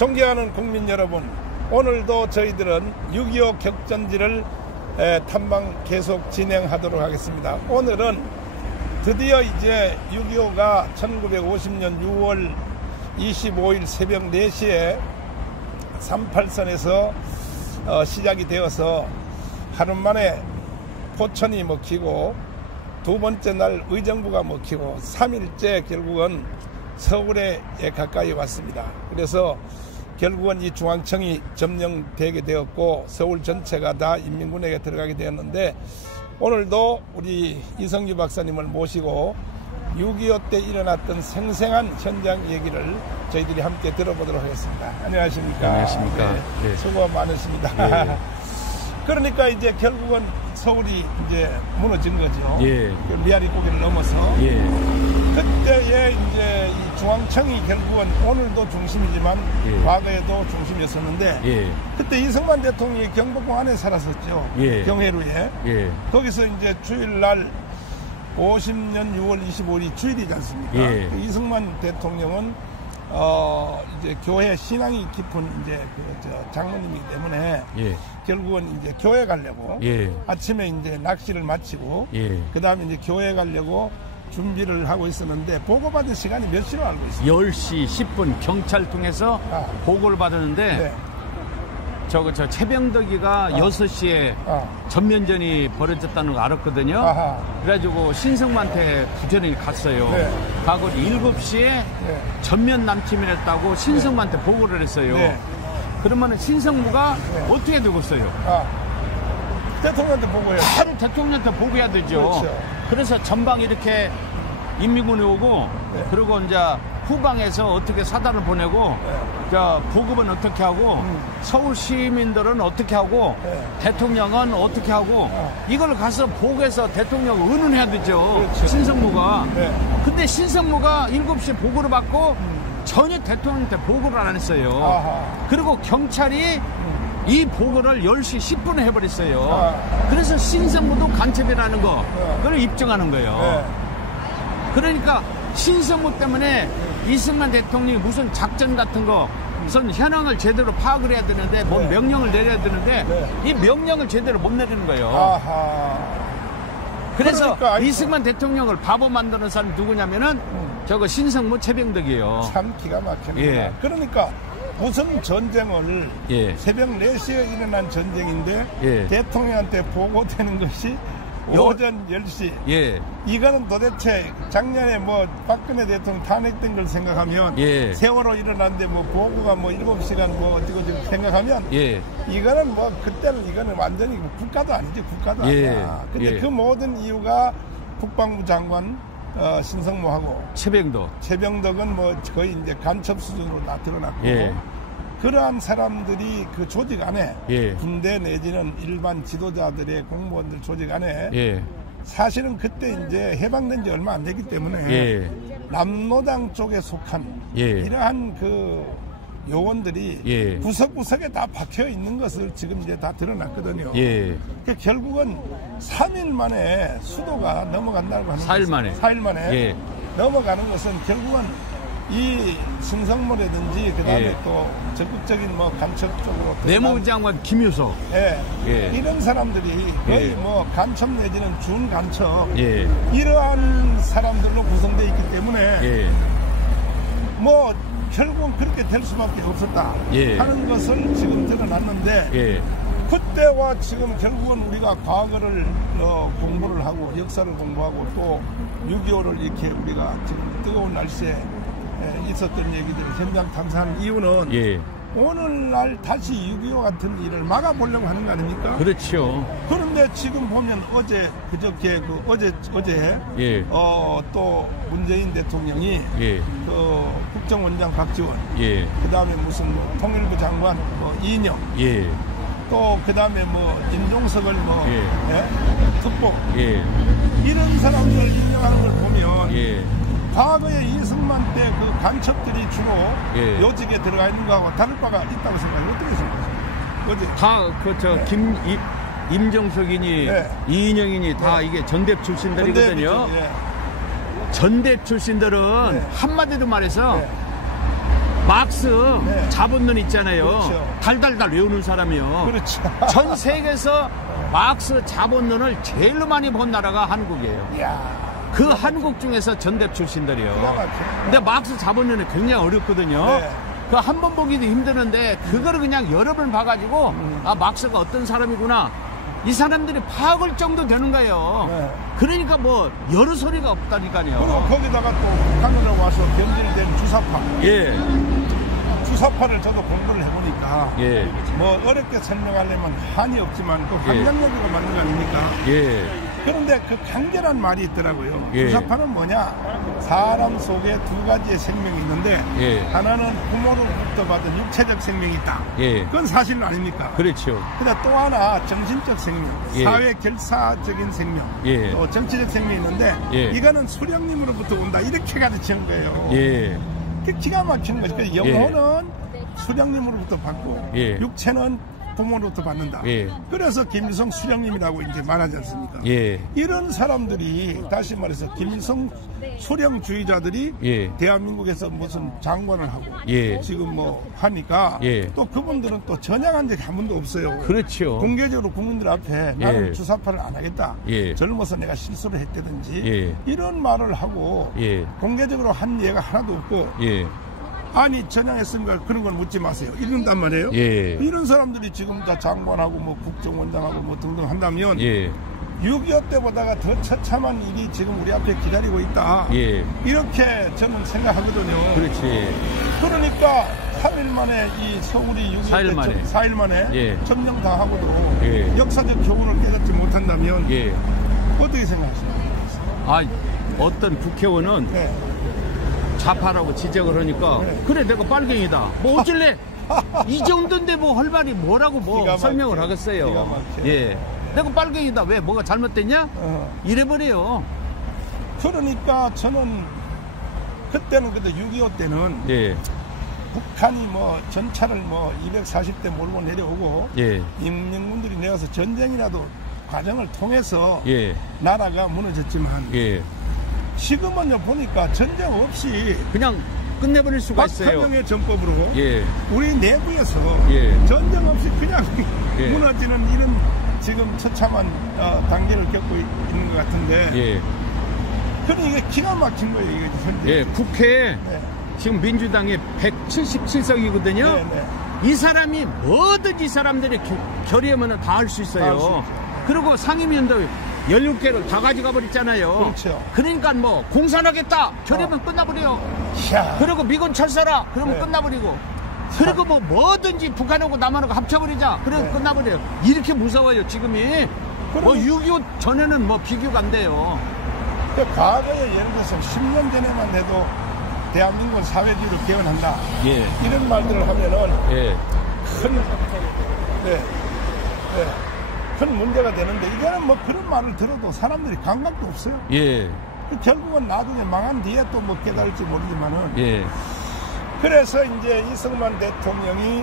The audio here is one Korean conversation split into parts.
존경하는 국민 여러분, 오늘도 저희들은 6.25 격전지를 탐방 계속 진행하도록 하겠습니다. 오늘은 드디어 이제 6.25가 1950년 6월 25일 새벽 4시에 38선에서 시작이 되어서 하루 만에 포천이 먹히고 두 번째 날 의정부가 먹히고 3일째 결국은 서울에 가까이 왔습니다. 그래서 결국은 이 중앙청이 점령되게 되었고 서울 전체가 다 인민군에게 들어가게 되었는데, 오늘도 우리 이성규 박사님을 모시고 6.25 때 일어났던 생생한 현장 얘기를 저희들이 함께 들어보도록 하겠습니다. 안녕하십니까? 안녕하십니까? 네. 수고 많으십니다. 네. 그러니까 이제 결국은 서울이 이제 무너진 거죠. 예. 미아리 고개를 넘어서. 예. 그때에 이제 이 중앙청이 결국은 오늘도 중심이지만 예. 과거에도 중심이었었는데, 예. 그때 이승만 대통령이 경복궁 안에 살았었죠. 예. 경회루에. 예. 거기서 이제 주일날 50년 6월 25일이 주일이지 않습니까? 예. 이승만 대통령은 이제 교회 신앙이 깊은 이제 장로님이기 때문에 예. 결국은 이제 교회 가려고 예. 아침에 이제 낚시를 마치고 예. 그 다음에 이제 교회 가려고 준비를 하고 있었는데 보고받은 시간이 몇 시로 알고 있습니다. 10시 10분 경찰 통해서 보고를 받았는데, 네. 저 최병덕이가 6시에 전면전이 벌어졌다는 거 알았거든요. 아하. 그래가지고 신성무한테 부전이 갔어요. 네. 가고 7시에 네. 전면 남침을 했다고 신성무한테 보고를 했어요. 네. 그러면 신성무가 어떻게 되겠어요? 대통령한테 보고해요. 바로 대통령한테 보고해야 되죠. 그렇죠. 그래서 전방 이렇게 인민군이 오고, 네. 그리고 이제 후방에서 어떻게 사단을 보내고, 보급은 어떻게 하고, 서울 시민들은 어떻게 하고, 네. 대통령은 어떻게 하고, 이걸 가서 보고해서 대통령을 의논해야 되죠. 그렇죠. 신성무가. 네. 근데 신성무가 7시에 보고를 받고 전혀 대통령한테 보고를 안 했어요. 아하. 그리고 경찰이 이 보고를 10시 10분에 해버렸어요. 그래서 신성무도 간첩이라는 거, 그걸 입증하는 거예요. 네. 그러니까 신성무 때문에 이승만 대통령이 무슨 작전 같은 거, 무슨 현황을 제대로 파악을 해야 되는데, 뭔 네. 명령을 내려야 되는데, 네. 이 명령을 제대로 못 내리는 거예요. 아하. 그래서 그러니까 이승만 대통령을 바보 만드는 사람이 누구냐면은 저거 신성무 최병덕이에요. 참 기가 막힙니다. 예. 그러니까 무슨 전쟁을 예. 새벽 4시에 일어난 전쟁인데 예. 대통령한테 보고되는 것이 오전 10시. 예. 이거는 도대체 작년에 뭐 박근혜 대통령 탄핵된 걸 생각하면 예. 세월호 일어났는데 뭐 보고가 뭐 7시간 뭐 어찌고 생각하면 예. 이거는 뭐 그때는 이거는 완전히 국가도 아니지, 국가도 예. 아니야. 근데 예. 그 모든 이유가 국방부 장관 신성무하고 최병덕은 뭐 거의 이제 간첩 수준으로 다 드러났고, 예. 그러한 사람들이 그 조직 안에 예. 군대 내지는 일반 지도자들의 공무원들 조직 안에 예. 사실은 그때 이제 해방된 지 얼마 안 됐기 때문에 예. 남노당 쪽에 속한 예. 이러한 그 요원들이 예. 구석구석에 다 박혀 있는 것을 지금 이제 다 드러났거든요. 예. 그 결국은 3일 만에 수도가 넘어간다고 하는 4일 만에. 4일 만에 예. 넘어가는 것은 결국은 이 신성무라든지 그다음에 예. 또 적극적인 뭐 간첩 쪽으로 내무부 장관 김유석. 예. 예. 이런 사람들이 거의 예. 뭐 간첩 내지는 준간첩 예. 이러한 사람들로 구성되어 있기 때문에 예. 뭐 결국은 그렇게 될 수밖에 없었다 예. 하는 것을 지금 드러났는데, 예. 그때와 지금 결국은 우리가 과거를 공부를 하고 역사를 공부하고 또 6.25를 이렇게 우리가 지금 뜨거운 날씨에 있었던 얘기들을 현장 탐사하는 이유는 예. 오늘날 다시 6.25 같은 일을 막아보려고 하는 거 아닙니까? 그렇죠. 그런데 지금 보면 그저께 어제 예. 또 문재인 대통령이 예. 그 국정원장 박지원, 예. 그 다음에 무슨 뭐 통일부 장관 이인영, 예. 또 그 다음에 뭐 임종석을 뭐 예. 특보, 예. 이런 사람들 인정하는 걸 보면 예. 과거에 이승만 때 그 간첩들이 주로 예. 요직에 들어가 있는 거하고 다를 바가 있다고 생각해요. 어떻게 생각하세요? 다 임종석이니 네. 이인영이니 다 이게 전대 출신들이거든요. 예. 전대 출신들은 네. 한마디로 말해서 네. 막스 네. 자본론 있잖아요. 그렇죠. 달달달 외우는 사람이요. 그렇죠. 전 세계에서 막스 자본론을 제일 많이 본 나라가 한국이에요. 이야. 그 한국 중에서 전대 출신들이요. 기가 막혀. 근데 막스 자본론이 굉장히 어렵거든요. 네. 그 한 번 보기도 힘드는데 그거를 그냥 여러 번 봐가지고 아 막스가 어떤 사람이구나. 이 사람들이 파악할 정도 되는 거예요. 네. 그러니까 뭐 여러 소리가 없다니까요. 그리고 거기다가 또 북한으로 와서 변질된 주사파. 예, 주사파를 저도 공부를 해보니까 예, 뭐 어렵게 설명하려면 한이 없지만 또 강경력으로 만든 거 아닙니까? 예, 그런데 그 강제란 말이 있더라고요. 예. 주사파는 뭐냐? 사람 속에 두 가지의 생명이 있는데 예. 하나는 부모로부터 받은 육체적 생명이 있다. 예. 그건 사실 아닙니까? 그렇죠. 근데 또 하나 정신적 생명, 예. 사회 결사적인 생명, 예. 또 정치적 생명이 있는데 예. 이거는 수령님으로부터 온다 이렇게 가르치는 거예요. 예, 그 기가 막히는 거죠. 그 영혼은 수령님으로부터 받고 예. 육체는 부모로부터 받는다. 예. 그래서 김일성 수령님이라고 이제 말하지 않습니까? 예, 이런 사람들이 다시 말해서 김일성 수령주의자들이 예. 대한민국에서 무슨 장관을 하고 예. 지금 뭐 하니까 예. 또 그분들은 또 전향한 적이 한 번도 없어요. 그렇죠. 공개적으로 국민들 앞에 예. 나는 주사파를 안 하겠다. 예. 젊어서 내가 실수를 했다든지 예. 이런 말을 하고 예. 공개적으로 한 예가 하나도 없고 예, 아니 전향했습니까? 그런 건 묻지 마세요. 이런단 말이에요. 예. 이런 사람들이 지금 다 장관하고 뭐 국정원장하고 뭐 등등 한다면 예, 6.25 때보다가 더 처참한 일이 지금 우리 앞에 기다리고 있다. 예. 이렇게 저는 생각하거든요. 그렇지. 그러니까 3일 만에 이 서울이 6.25 4일 때 만에. 4일 만에 예. 점령당하고도 예. 역사적 교훈을 깨닫지 못한다면 예. 어떻게 생각하십니까? 아, 어떤 국회의원은 네. 좌파라고 지적을 하니까 네. 그래 내가 빨갱이다 뭐 어쩔래 이 정도인데 뭐 할 말이 뭐라고 뭐 기가 설명을 막혀. 하겠어요. 기가 막혀. 예, 내가 빨갱이다 왜 뭐가 잘못됐냐 이래버려요. 그러니까 저는 그때는 그때 6.25 때는 예, 북한이 뭐 전차를 뭐 240대 몰고 내려오고 예, 인민군들이 내려서 전쟁이라도 과정을 통해서 예, 나라가 무너졌지만 예. 지금은요 보니까 전쟁 없이 그냥 끝내버릴 수가 있어요. 박헌영의 전법으로 예, 우리 내부에서 예. 전쟁 없이 그냥 예. 무너지는 이런 지금 처참한 단계를 겪고 있는 것 같은데 예, 그럼 이게 기가 막힌 거예요. 이게 현재. 예. 국회에 네. 지금 민주당이 177석이거든요. 네, 네. 이 사람이 뭐든지 이 사람들이 결의하면 다 할 수 다 할 수 있어요. 있죠. 그리고 상임위원도 16개를 다 가져가 버렸잖아요. 그렇죠. 그러니까 뭐 공산하겠다 결의하면 끝나버려요. 이야. 그리고 미군 철사라 그러면 네. 끝나버리고 그리고 뭐 뭐든지 북한하고 남한하고 합쳐버리자 그러면 네. 끝나버려요. 이렇게 무서워요 지금이. 뭐 6.25 전에는 뭐 비교가 안 돼요. 그러니까 과거에 예를 들어서 10년 전에만 해도 대한민국 사회주의를 개헌한다. 예, 이런 말들을 하면은 예, 큰, 네, 네, 큰 문제가 되는데 이제는 뭐 그런 말을 들어도 사람들이 감각도 없어요. 예, 결국은 나중에 망한 뒤에 또 뭐 깨달을지 모르지만은 예, 그래서 이제 이승만 대통령이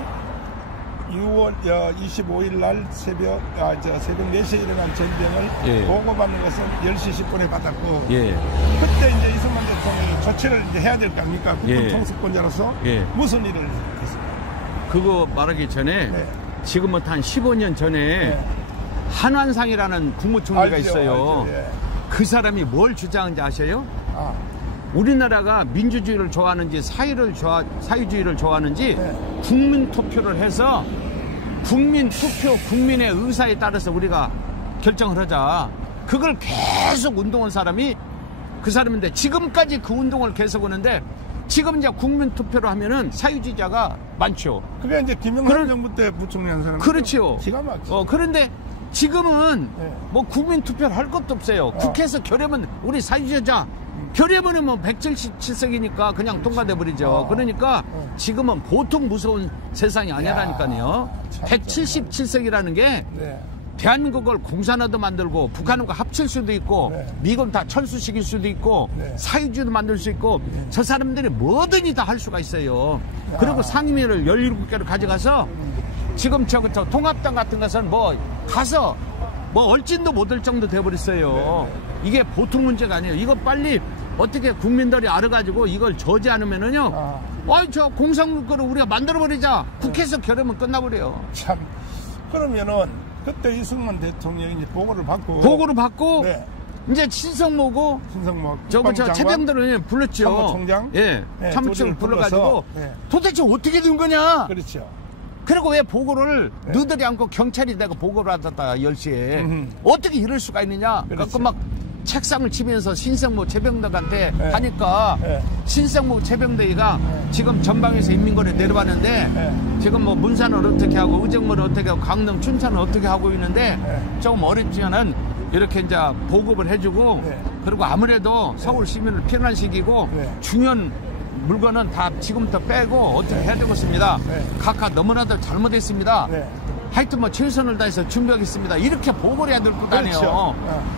6월 25일 날 새벽 4시에 일어난 전쟁을 예. 보고받는 것은 10시 10분에 받았고 예, 그때 이제 이승만 대통령이 조치를 이제 해야 될 거 아닙니까? 국군 예. 통수권자로서 예. 무슨 일을 했습니까? 그거 말하기 전에 네. 지금부터 한 15년 전에 네. 한완상이라는 국무총리가 알죠, 있어요. 알죠, 예. 그 사람이 뭘 주장하는지 아세요? 아, 우리나라가 민주주의를 좋아하는지 사회주의를 좋아하는지 네. 국민 투표를 해서 국민 투표 국민의 의사에 따라서 우리가 결정을 하자. 그걸 계속 운동한 사람이 그 사람인데 지금까지 그 운동을 계속하는데 지금 이제 국민 투표로 하면은 사회주의자가 많죠. 그게 이제 김영삼 그런- 정부 때 부총리 한 사람. 그렇죠. 기가 막혀. 그런데 지금은 네. 뭐 국민 투표를 할 것도 없어요. 국회에서 결의하면 우리 사회주의자 결의하면 뭐 177석이니까 그냥 통과돼 버리죠. 그러니까 지금은 보통 무서운 세상이 아니라니까요. 참 177석이라는 게 네. 대한민국을 공산화도 만들고 북한과 합칠 수도 있고 네. 미군 다 철수시킬 수도 있고 네. 사회주의도 만들 수 있고 저 사람들이 뭐든지 다 할 수가 있어요. 그리고 상임위를 17개를 가져가서 지금 저 통합당 같은 것은 뭐 가서 뭐 얼진도 못할 정도 돼버렸어요. 이게 보통 문제가 아니에요. 이거 빨리 어떻게 국민들이 알아가지고 이걸 저지 않으면은요. 저 공산국가를 우리가 만들어버리자. 국회에서 결하면 끝나버려요. 참. 그러면은 그때 이승만 대통령이 이제 보고를 받고 네. 이제 신성모고 저 최병들을 불렀죠. 참모총장 예. 네, 참모총장 불러가지고 네. 도대체 어떻게 된 거냐. 그렇죠. 그리고 왜 보고를 네. 너들이 않고 경찰이 내가 보고를 하셨다 10시에 어떻게 이럴 수가 있느냐. 그래서 막 책상을 치면서 신성모 최병덕한테 네. 하니까 네. 신성모 최병덕이가 지금 전방에서 인민권에 내려봤는데 지금 뭐 문산을 어떻게 하고 의정부를 어떻게 하고 강릉 춘천을 어떻게 하고 있는데 조금 어렵지만은 이렇게 이제 보급을 해주고 그리고 아무래도 서울 시민을 피난시키고 중요한 물건은 다 지금부터 빼고 어떻게 해야 되겠습니다. 각하 너무나도 잘못했습니다. 하여튼 뭐 최선을 다해서 준비하겠습니다. 이렇게 보고를 해야 될 것 아니에요.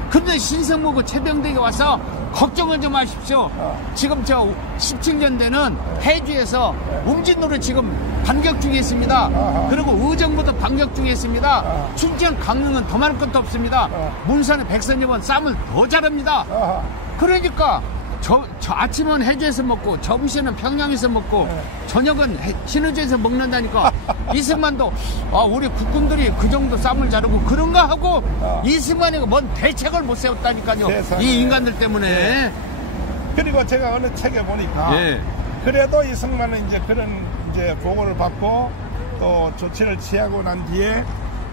근데 신성모고 최병덕이 와서 걱정을 좀 하십시오. 지금 저 17년대는 해주에서 웅진로를 지금 반격 중에 있습니다. 그리고 의정부도 반격 중에 있습니다. 춘천 강릉은 더 많을 것도 없습니다. 문산의 백선엽은 쌈을 더 잘합니다. 그러니까 저 아침은 해주에서 먹고 점심은 평양에서 먹고 저녁은 신의주에서 먹는다니까. 이승만도 우리 국군들이 그 정도 쌈을 자르고 그런가 하고 이승만이 뭔 대책을 못 세웠다니까요. 세상에. 이 인간들 때문에. 그리고 제가 어느 책에 보니까 그래도 이승만은 이제 그런 이제 보고를 받고 또 조치를 취하고 난 뒤에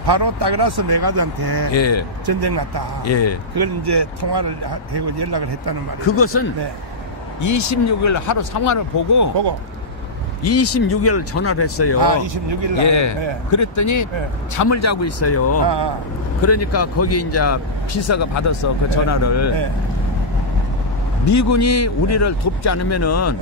바로 따그라서 메가드한테 전쟁 났다. 그걸 이제 통화를 대고 연락을 했다는 말이에요. 그것은 26일 하루 상황을 보고 26일 전화를 했어요. 26일 날. 그랬더니 잠을 자고 있어요. 그러니까 거기 이제 비서가 받았어 그 전화를. 미군이 우리를 돕지 않으면은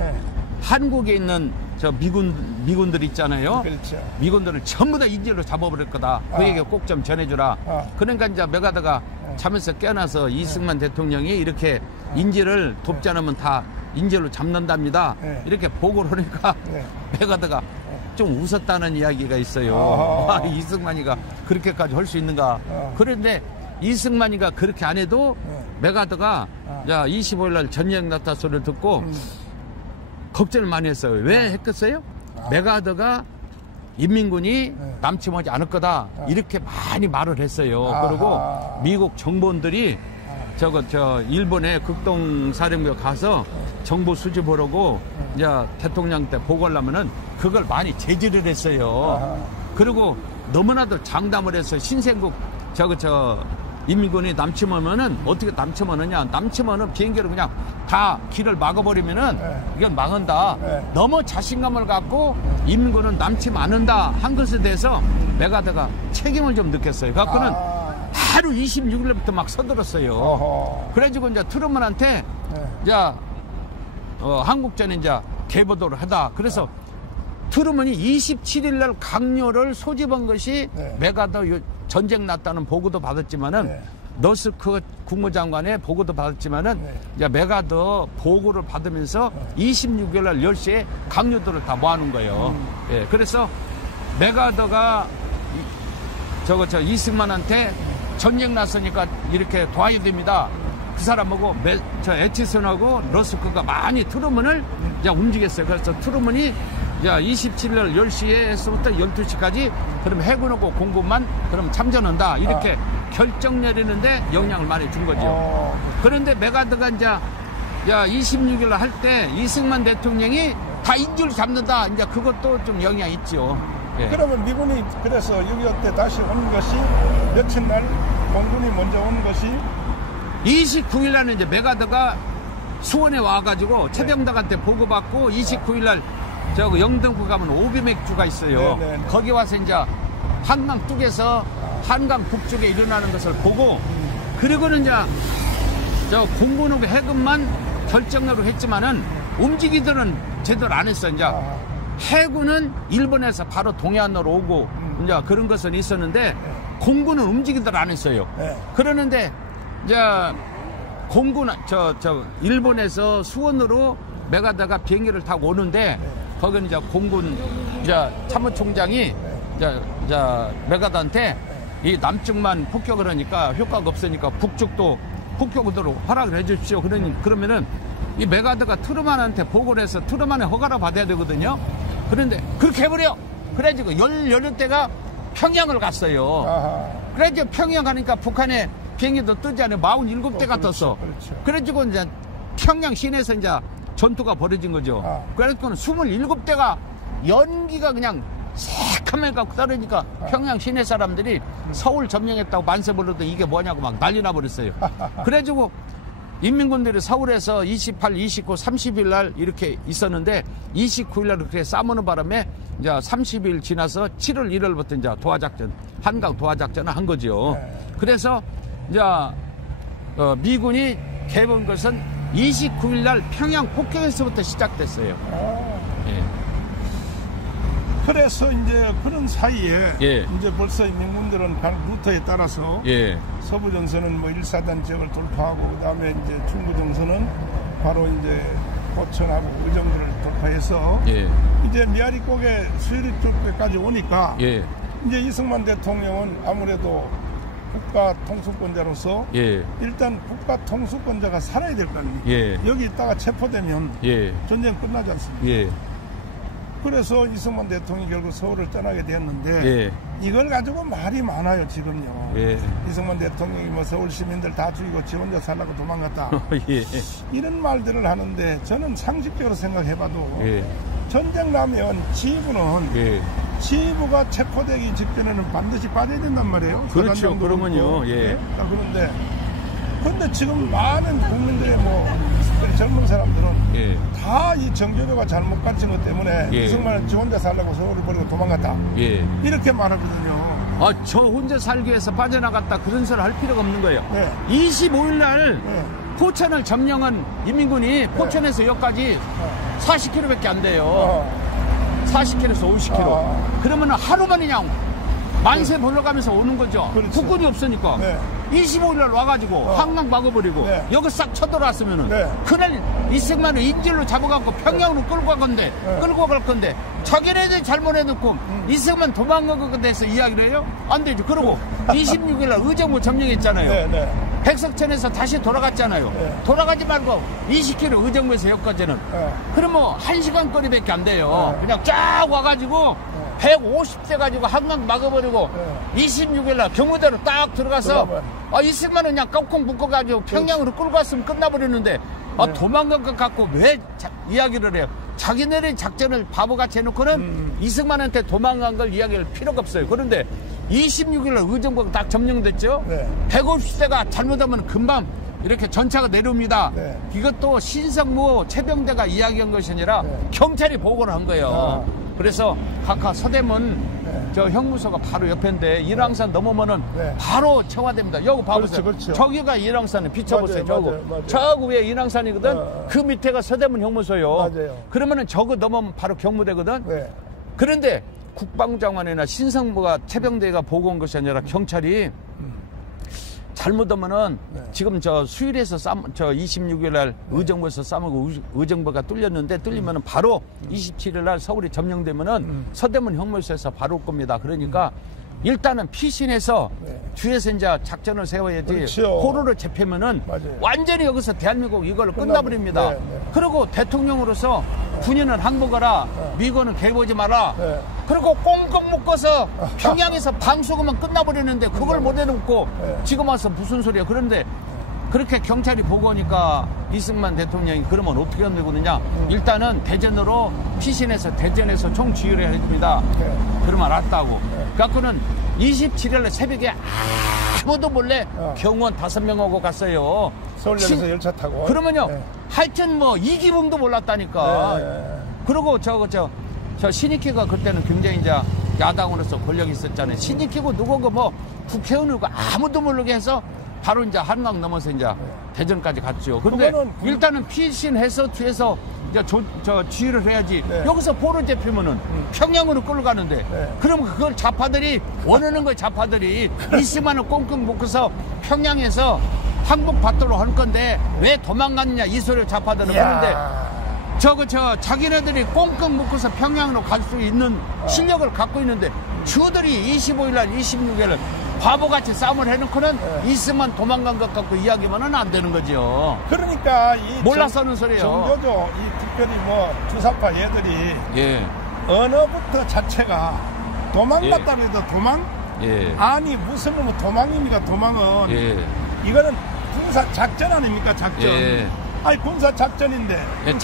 한국에 있는 저 미군들 있잖아요. 그렇죠. 미군들을 전부 다 인질로 잡아버릴 거다. 그 얘기 꼭 좀 전해주라. 그러니까 이제 메가더가 잠에서 깨어나서 이승만 대통령이 이렇게 인질을 돕지 않으면 다 인질로 잡는답니다. 이렇게 보고를 하니까 메가더가 좀 웃었다는 이야기가 있어요. 이승만이가 그렇게까지 할 수 있는가. 그런데 이승만이가 그렇게 안 해도 메가더가 25일 날 전쟁 났다 소리를 듣고 걱정을 많이 했어요. 왜 했겠어요? 메가더가 인민군이 남침하지 않을 거다. 이렇게 많이 말을 했어요. 그리고 미국 정보원들이 일본의 극동사령부에 가서 정보 수집하려고 이제 대통령 때 보고하려면은 그걸 많이 제지를 했어요. 그리고 너무나도 장담을 해서 신생국 인민군이 남침하면은 어떻게 남침하느냐. 남침하는 비행기를 그냥 다 길을 막아버리면은 이건 막은다. 너무 자신감을 갖고 인민군은 남침 않는다 한 것에 대해서 메가더가 책임을 좀 느꼈어요. 그래갖고는 하루 26일부터 막 서둘렀어요. 그래가지고 이제 트루먼한테 한국전에 이제 개보도를 하다. 그래서 트루먼이 27일 날 강요를 소집한 것이 메가더 전쟁 났다는 보고도 받았지만은 너스크 국무장관의 보고도 받았지만은 이제 메가더 보고를 받으면서 26일 날 10시에 강요들을 다 모아놓은 거예요. 그래서 메가더가 이승만한테 전쟁 났으니까 이렇게 도와야 됩니다. 그 사람하고 에티슨하고 러스크가 많이 트루먼을 이제 움직였어요. 그래서 트루먼이 27일 10시에서부터 12시까지 그럼 해군하고 공군만 그럼 참전한다. 이렇게 결정 내리는데 영향을 많이 준 거죠. 그런데 메가더가 이제 26일 할 때 이승만 대통령이 다 인질 잡는다. 이제 그것도 좀 영향이 있죠. 그러면 미군이 그래서 6.25 때 다시 온 것이 며칠 날 공군이 먼저 온 것이 29일 날은 이제 메가더가 수원에 와가지고 최병덕한테 보고받고 29일 날 영등포 가면 오비맥주가 있어요. 거기 와서 이제 한강 뚝에서 한강 북쪽에 일어나는 것을 보고 그리고는 이제 공군하고 해군만 결정으로 했지만은 움직이들은 제대로 안 했어. 이제 해군은 일본에서 바로 동해안으로 오고 이제 그런 것은 있었는데 공군은 움직이들 안 했어요. 그러는데 이제 공군 일본에서 수원으로 메가더가 비행기를 타고 오는데 거기는 이제 공군 참모총장이 메가더한테 이 남쪽만 폭격을 하니까 효과가 없으니까 북쪽도 폭격으로 허락을 해주십시오. 그러면은 이 메가드가 트루만한테 보고를 해서 트루만의 허가를 받아야 되거든요. 그런데 그렇게 해버려. 그래가지고 16대가 평양을 갔어요. 아하. 그래가지고 평양 가니까 북한에 비행기도 뜨지 않아요. 47대가 그렇죠, 떴어. 그렇죠. 그래가지고 이제 평양 시내에서 이제 전투가 벌어진 거죠. 그래서 27대가 연기가 그냥 새카매 갖고 떨어지니까 평양 시내 사람들이 서울 점령했다고 만세 불러도 이게 뭐냐고 막 난리 나버렸어요. 그래가지고 인민군들이 서울에서 28, 29, 30일 날 이렇게 있었는데 29일 날 그렇게 싸우는 바람에 이제 30일 지나서 7월 1일부터 이제 도하작전, 한강 도하작전을 한 거죠. 그래서 이제 미군이 개입한 것은 29일 날 평양 폭격에서부터 시작됐어요. 예. 그래서 이제 그런 사이에 예. 이제 벌써 인민군들은 간 루트에 따라서 예. 서부 전선은 뭐 1사단 지역을 돌파하고 그다음에 이제 중부 전선은 바로 이제 포천하고 의정부를 돌파해서 예. 이제 미아리곡에 수유리 쪽까지 오니까 예. 이제 이승만 대통령은 아무래도 국가 통수권자로서 예. 일단 국가 통수권자가 살아야 될 거 아닙니까? 예. 여기 있다가 체포되면 예. 전쟁 끝나지 않습니까? 예. 그래서 이승만 대통령이 결국 서울을 떠나게 되었는데 예. 이걸 가지고 말이 많아요 지금요. 예. 이승만 대통령이 뭐 서울 시민들 다 죽이고 지 혼자 살라고 도망갔다. 예. 이런 말들을 하는데 저는 상식적으로 생각해봐도 예. 전쟁 나면 지휘부는 예. 지휘부가 체포되기 직전에는 반드시 빠져야 된단 말이에요. 그렇죠. 사단장도 그러면요. 그렇고. 예. 그런데 지금 많은 국민들의 뭐 젊은 사람들은 예. 다 이 정조조가 잘못 가르친 것 때문에 예. 이승만은 지 혼자 살라고 서울을 버리고 도망갔다. 예. 이렇게 말하거든요. 저 혼자 살기 위해서 빠져나갔다 그런 소리 할 필요가 없는 거예요. 네. 25일 날 네. 포천을 점령한 인민군이 포천에서 여기까지 40km밖에 안 돼요. 40km에서 50km. 그러면 하루만 그냥 만세 불러가면서 오는 거죠. 그렇죠. 국군이 없으니까. 네. 25일 날 와가지고 한강 막아버리고 네. 여기 싹 쳐들어왔으면은 네. 그날 이승만을 인질로 잡아갖고 평양으로 끌고 갈 건데 끌고 갈 건데 자기네들 잘못해놓고 이승만 도망간 것에 대해서 이야기를 해요? 안 되죠. 그러고 26일 날 의정부 점령했잖아요. 네, 네. 백석천에서 다시 돌아갔잖아요. 네. 돌아가지 말고 20km 의정부에서 여기까지는. 네. 그럼 뭐 1시간 거리밖에 안 돼요. 그냥 쫙 와가지고 150대 가지고 한강 막아버리고 26일 날 경무대로 딱 들어가서 이승만은 그냥 꽁꽁 묶어가지고 평양으로 끌고 갔으면 끝나버리는데 도망간 것 같고 왜 이야기를 해요? 자기네의 작전을 바보같이 해놓고는 이승만한테 도망간 걸 이야기할 필요가 없어요. 그런데 26일 날 의정부가 딱 점령됐죠. 150대가 잘못하면 금방 이렇게 전차가 내려옵니다. 네. 이것도 신성무 채병대가 이야기한 것이 아니라 경찰이 보고를 한 거예요. 그래서 각하 서대문 저 형무소가 바로 옆인데 일왕산 넘으면은 바로 청와대입니다. 여기 봐보세요. 그렇죠. 저기가 일왕산에 비춰보세요. 맞아요. 저거 위에 일왕산이거든. 그 밑에가 서대문 형무소요. 맞아요. 그러면은 저거 넘으면 바로 경무대거든. 네. 그런데 국방장관이나 신성무가 채병대가 보고한 것이 아니라 경찰이 잘못하면은 지금 저 수일에서 저 26일 날 의정부에서 싸우고 의정부가 뚫렸는데 뚫리면은 바로 27일 날 서울이 점령되면은 서대문 형무소에서 바로 올 겁니다. 그러니까 일단은 피신해서 뒤에서 이제 작전을 세워야지. 그렇죠. 포로를 잡히면은 완전히 여기서 대한민국 이걸 끝나버립니다. 그리고 대통령으로서 군인은 항복하라, 미군은 개입하지 마라. 그리고 꽁꽁 묶어서 평양에서 방송하면 끝나버리는데 그걸 못 해놓고 지금 와서 무슨 소리야. 그런데 그렇게 경찰이 보고하니까 이승만 대통령이 그러면 어떻게 하면 되거든요. 일단은 대전으로 피신해서 대전에서 총지휘를 해줍니다. 그러면 알았다고. 그래갖고는 27일 새벽에 아무도 몰래 경호원 5명하고 갔어요. 서울역에서 열차 타고. 그러면요. 하여튼 뭐 이기붕도 몰랐다니까. 그리고 저 신익희가 그때는 굉장히 이제 야당으로서 권력이 있었잖아요. 신익희고 누구고 뭐 국회의원이고 아무도 모르게 해서 바로 이제 한강 넘어서 이제 대전까지 갔죠. 그런데 일단은 피신해서 뒤에서 이제 지휘를 해야지. 여기서 포로 잡히면은 평양으로 끌어가는데 그럼 그걸 좌파들이 원하는 거예요. 좌파들이 이승만을 꽁꽁 묶어서 평양에서 항복 받도록 할 건데 왜 도망갔느냐 이 소리를 좌파들은. 그런데 자기네들이 꽁꽁 묶어서 평양으로 갈 수 있는 실력을 갖고 있는데 주들이 25일 날 26일 날 바보같이 싸움을 해놓고는 예. 있으면 도망간 것 같고 이야기만은 안 되는 거죠. 그러니까 이 몰라서는 소리예요. 정교조 이 특별히 뭐 주사파 얘들이 예. 언어부터 자체가 도망갔다고 해도 도망? 예. 아니 무슨 뭐 도망입니까? 도망은 예. 이거는 군사 작전 아닙니까? 작전. 예. 아니 군사 작전인데. 예,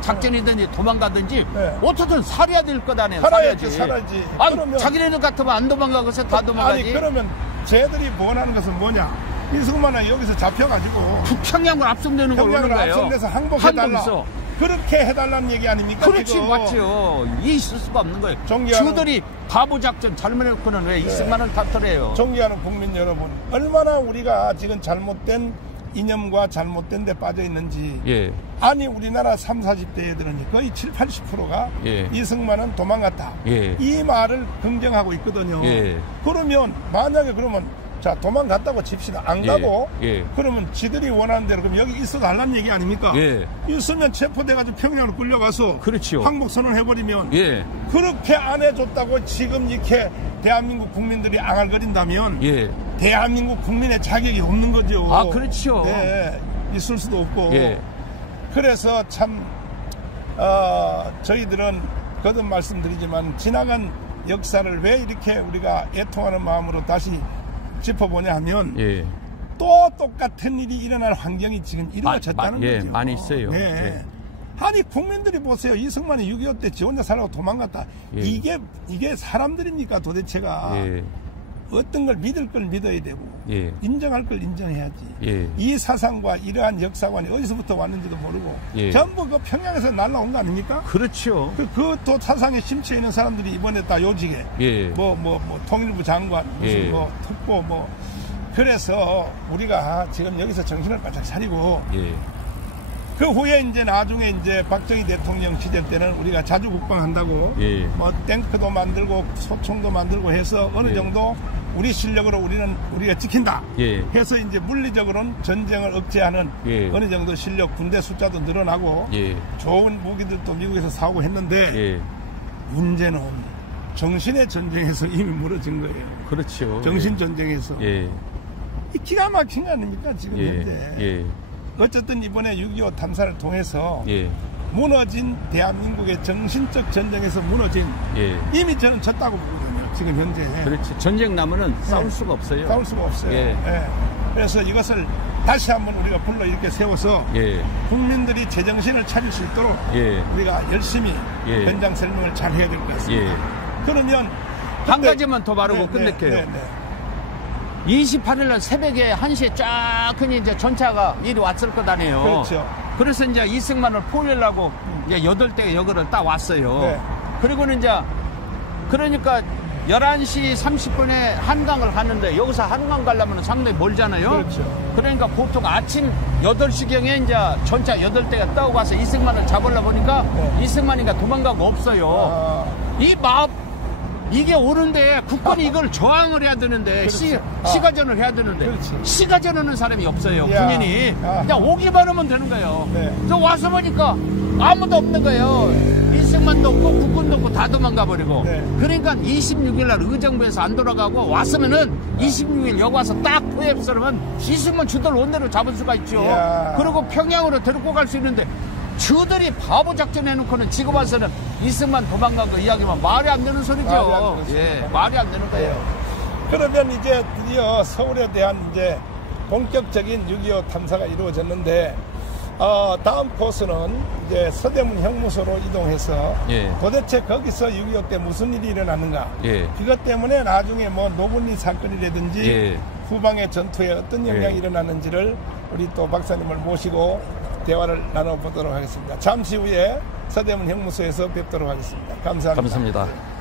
작전이든지 도망가든지 네. 어떻든 살아야 될 것 아니에요. 살아야지. 아, 그러면 자기네들 같으면 안 도망가고서 다 도망가지. 아니 그러면 쟤들이 원하는 것은 뭐냐? 이승만은 여기서 잡혀가지고 북평양을 압송되는 걸 오는 평양을 거예요. 압송돼서 항복해달라. 한국에서. 그렇게 해달라는 얘기 아닙니까? 그렇지, 지금? 맞죠. 이 있을 수가 없는 거예요. 존경하는- 주들이 바보 작전 잘못해놓고는 왜 이승만을 탓하래요? 존경하는 국민 여러분, 얼마나 우리가 지금 잘못된 이념과 잘못된 데 빠져 있는지. 예. 아니 우리나라 30, 40대 애들은 거의 70, 80%가 예. 이승만은 도망갔다. 예. 이 말을 긍정하고 있거든요. 예. 그러면 만약에 그러면 자 도망갔다고 칩시다. 안 예. 가고 예. 그러면 지들이 원하는 대로 그럼 여기 있어 달라는 얘기 아닙니까? 예. 있으면 체포돼가지고 평양으로 끌려가서 그렇죠. 항복선언 해버리면 예. 그렇게 안 해줬다고 지금 이렇게 대한민국 국민들이 앙알거린다면 예. 대한민국 국민의 자격이 없는 거죠. 아, 그렇죠. 네, 있을 수도 없고. 예. 그래서 참 저희들은 거듭 말씀드리지만 지나간 역사를 왜 이렇게 우리가 애통하는 마음으로 다시 짚어보냐 하면 예. 또 똑같은 일이 일어날 환경이 지금 이루어졌다는 예, 거죠. 많이 있어요. 네. 예. 아니 국민들이 보세요. 이승만이 6.25 때 지 혼자 살라고 도망갔다. 예. 이게 사람들입니까 도대체가. 예. 어떤 걸 믿을 걸 믿어야 되고 예. 인정할 걸 인정해야지. 예. 이 사상과 이러한 역사관이 어디서부터 왔는지도 모르고 예. 전부 그 평양에서 날라온 거 아닙니까? 그렇죠. 그 또 사상에 심취해 있는 사람들이 이번에 다 요직에 예. 뭐 통일부 장관 무슨 예. 뭐 특보 뭐 그래서 우리가 지금 여기서 정신을 바짝 차리고 예. 그 후에 이제 나중에 이제 박정희 대통령 시절 때는 우리가 자주 국방한다고 예. 뭐 탱크도 만들고 소총도 만들고 해서 어느 예. 정도 우리 실력으로 우리가 지킨다. 예. 해서 이제 물리적으로는 전쟁을 억제하는 예. 어느 정도 실력 군대 숫자도 늘어나고 예. 좋은 무기들도 미국에서 사오고 했는데 예. 문제는 정신의 전쟁에서 이미 무너진 거예요. 그렇죠. 정신 전쟁에서. 예. 이 기가 막힌 거 아닙니까 지금 예. 현재. 예. 어쨌든 이번에 6.25 탐사를 통해서 예. 무너진 대한민국의 정신적 전쟁에서 무너진 예. 이미 저는 졌다고 보거든요. 지금 현재. 그렇지. 전쟁 나면은 싸울 수가 없어요. 싸울 수가 없어요. 예. 예. 그래서 이것을 다시 한번 우리가 불러 이렇게 세워서 예. 국민들이 제정신을 차릴 수 있도록 예. 우리가 열심히 예. 현장 설명을 잘 해야 될 것 같습니다. 예. 그러면 한 가지만 더 바르고 네, 끝낼게요. 네, 네. 28일 날 새벽에 1시에 쫙 흔히 이제 전차가 이리 왔을 거다네요. 그렇죠. 그래서 이제 이승만을 포위하려고 이제 8대가 여기를 딱 왔어요. 네. 그리고는 이제 그러니까 11시 30분에 한강을 갔는데 여기서 한강 가려면 상당히 멀잖아요. 그렇죠. 그러니까 보통 아침 8시경에 이제 전차 8대가 떠고 와서 이승만을 잡으려고 보니까 네. 이승만이가 도망가고 없어요. 이 마음 이게 옳은데 국권이 이걸 저항을 해야 되는데 그렇죠. 시가전을 해야 되는데 그렇지. 시가전을 하는 사람이 없어요. 야. 군인이 아. 그냥 오기만 하면 되는 거예요. 네. 저 와서 보니까 아무도 없는 거예요. 이승만도 없고 국군도 없고 다 도망가 버리고. 네. 그러니까 26일 날 의정부에서 안 돌아가고 왔으면은 26일 여기 와서 딱 포획스러면 이승만 주들 원대로 잡을 수가 있죠. 야. 그리고 평양으로 데리고 갈 수 있는데 주들이 바보 작전 해놓고는 지금 와서는 이승만 도망간 거 이야기만 말이 안 되는 소리죠. 말이 안 되는 예, 말이 안 되는 거예요. 그러면 이제 드디어 서울에 대한 이제 본격적인 6.25 탐사가 이루어졌는데 다음 코스는 이제 서대문 형무소로 이동해서 예. 도대체 거기서 6.25 때 무슨 일이 일어났는가 예. 그것 때문에 나중에 뭐 노분리 사건이라든지 예. 후방의 전투에 어떤 영향이 예. 일어났는지를 우리 또 박사님을 모시고 대화를 나눠보도록 하겠습니다. 잠시 후에 서대문 형무소에서 뵙도록 하겠습니다. 감사합니다. 감사합니다.